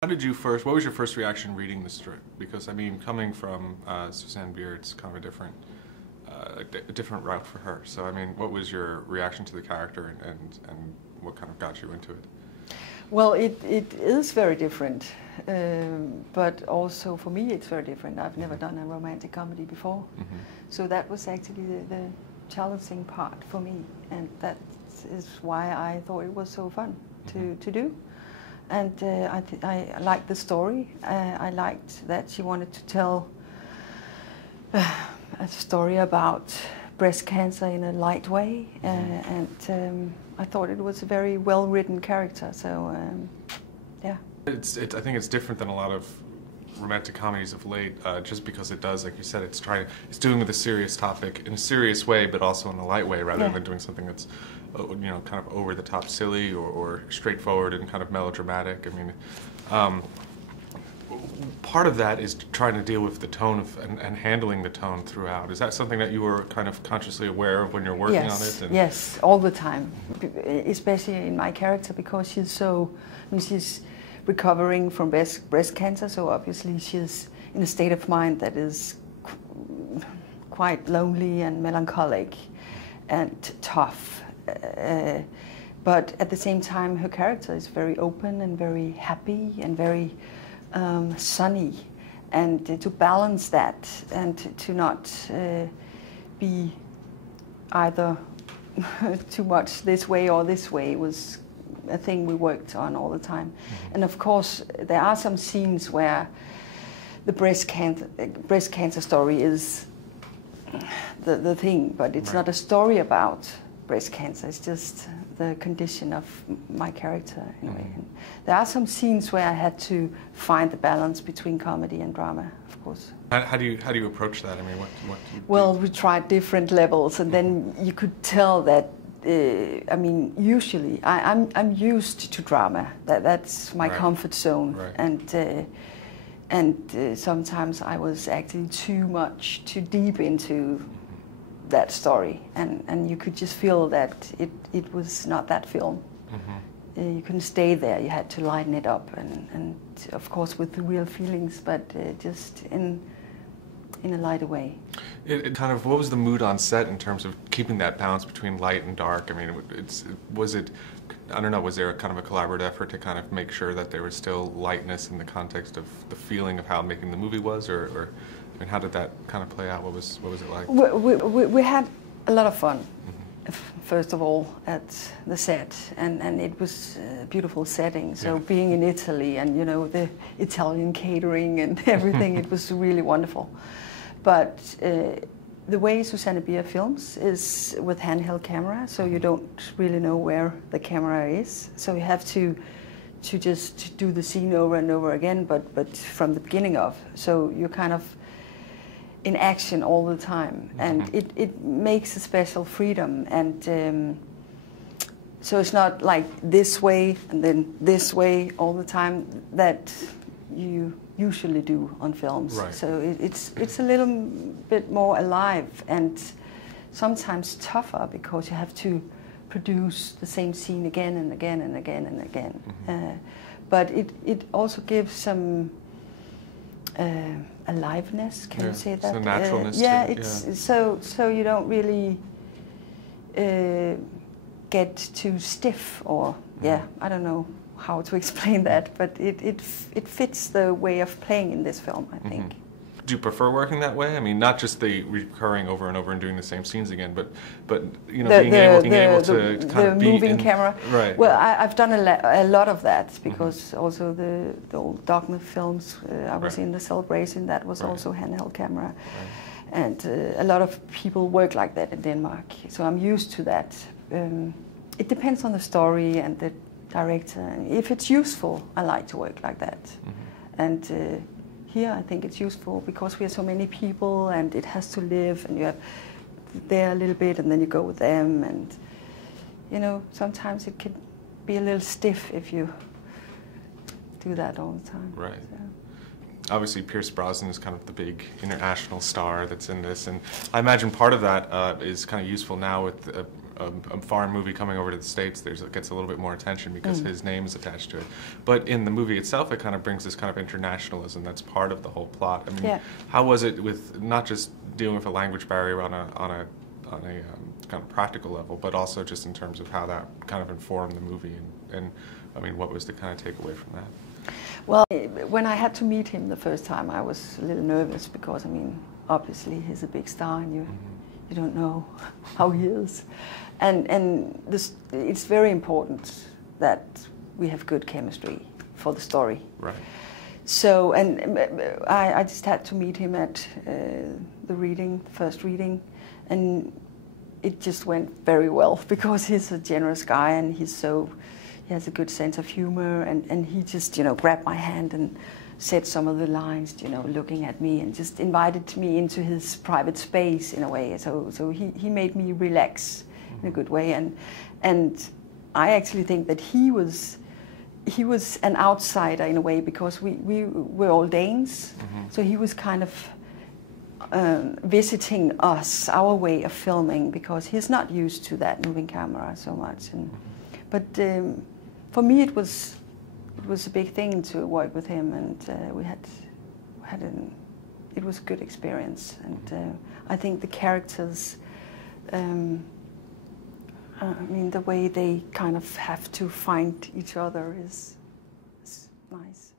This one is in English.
How did you what was your first reaction reading the script? Because I mean, coming from Susanne Bier, it's kind of a different route for her. So I mean, what was your reaction to the character, and what kind of got you into it? Well, it is very different, but also for me it's very different. I've never done a romantic comedy before, so that was actually the challenging part for me, and that is why I thought it was so fun to do. And I liked the story. I liked that she wanted to tell a story about breast cancer in a light way, and I thought it was a very well-written character. So, yeah. I think it's different than a lot of romantic comedies of late, just because it does, like you said, it's dealing with a serious topic in a serious way, but also in a light way, rather than doing something that's, kind of over the top silly or straightforward and kind of melodramatic. I mean, part of that is trying to deal with the tone and handling the tone throughout. Is that something that you were kind of consciously aware of when you're working on it? Yes, all the time, especially in my character, because she's recovering from breast cancer, so obviously she's in a state of mind that is quite lonely and melancholic and tough. But at the same time, her character is very open and very happy and very sunny. And to balance that and to not be either too much this way or this way was a thing we worked on all the time. And of course, there are some scenes where the breast cancer story is the thing, but it's not a story about breast cancer. It's just the condition of my character in a way. And there are some scenes where I had to find the balance between comedy and drama, of course. How do you approach that? I mean, what do you do? Well, we tried different levels, and then you could tell that. I mean, usually I'm used to drama. That's my comfort zone, and sometimes I was actually too deep into that story, and you could just feel that it was not that film. You couldn't stay there. You had to lighten it up, and of course with the real feelings, but just in a lighter way. What was the mood on set in terms of keeping that balance between light and dark? I mean, I don't know, was there a kind of a collaborative effort to kind of make sure that there was still lightness in the context of the feeling of how making the movie was, or I mean, how did that kind of play out? What was it like? We had a lot of fun, first of all, at the set, and it was a beautiful setting. So being in Italy and, the Italian catering and everything, it was really wonderful. But the way Susanne Bier films is with handheld camera, so you don't really know where the camera is. So you have to just do the scene over and over again, but from the beginning of. So you're kind of in action all the time, and it makes a special freedom. And so it's not like this way and then this way all the time that you usually do on films. So it's a little bit more alive and sometimes tougher, because you have to produce the same scene again and again and again and again. But it also gives some aliveness, can you say that? Some naturalness. So you don't really get too stiff, or I don't know how to explain that, but it fits the way of playing in this film, I think. Do you prefer working that way? I mean, not just the recurring over and over and doing the same scenes again, but being able to kind of be moving camera. Right. Well, I've done a lot of that, because also the old Dogma films, I was in The Celebration, that was also handheld camera. And a lot of people work like that in Denmark, so I'm used to that. It depends on the story and the director. If it's useful, I like to work like that. And here I think it's useful because we are so many people, and it has to live, and you have there a little bit and then you go with them, and sometimes it can be a little stiff if you do that all the time. obviously Pierce Brosnan is kind of the big international star that's in this, and I imagine part of that is kind of useful now with a foreign movie coming over to the States. It gets a little bit more attention because his name is attached to it. But in the movie itself, it kind of brings this kind of internationalism that's part of the whole plot. I mean, how was it with not just dealing with a language barrier on a kind of practical level, but also just in terms of how that kind of informed the movie, and I mean, what was the kind of takeaway from that? Well, when I had to meet him the first time, I was a little nervous because, I mean, obviously he's a big star, and you don't know how he is, and it's very important that we have good chemistry for the story. Right. So, and I just had to meet him at the first reading, and it just went very well because he's a generous guy, and he has a good sense of humor, and he just, grabbed my hand and said some of the lines, looking at me, and just invited me into his private space in a way. So he made me relax in a good way, and I actually think that he was an outsider in a way because we were all Danes, so he was kind of visiting us, our way of filming, because he's not used to that moving camera so much. But for me, it was a big thing to work with him, and it was a good experience. And I think the characters, I mean, the way they kind of have to find each other is nice.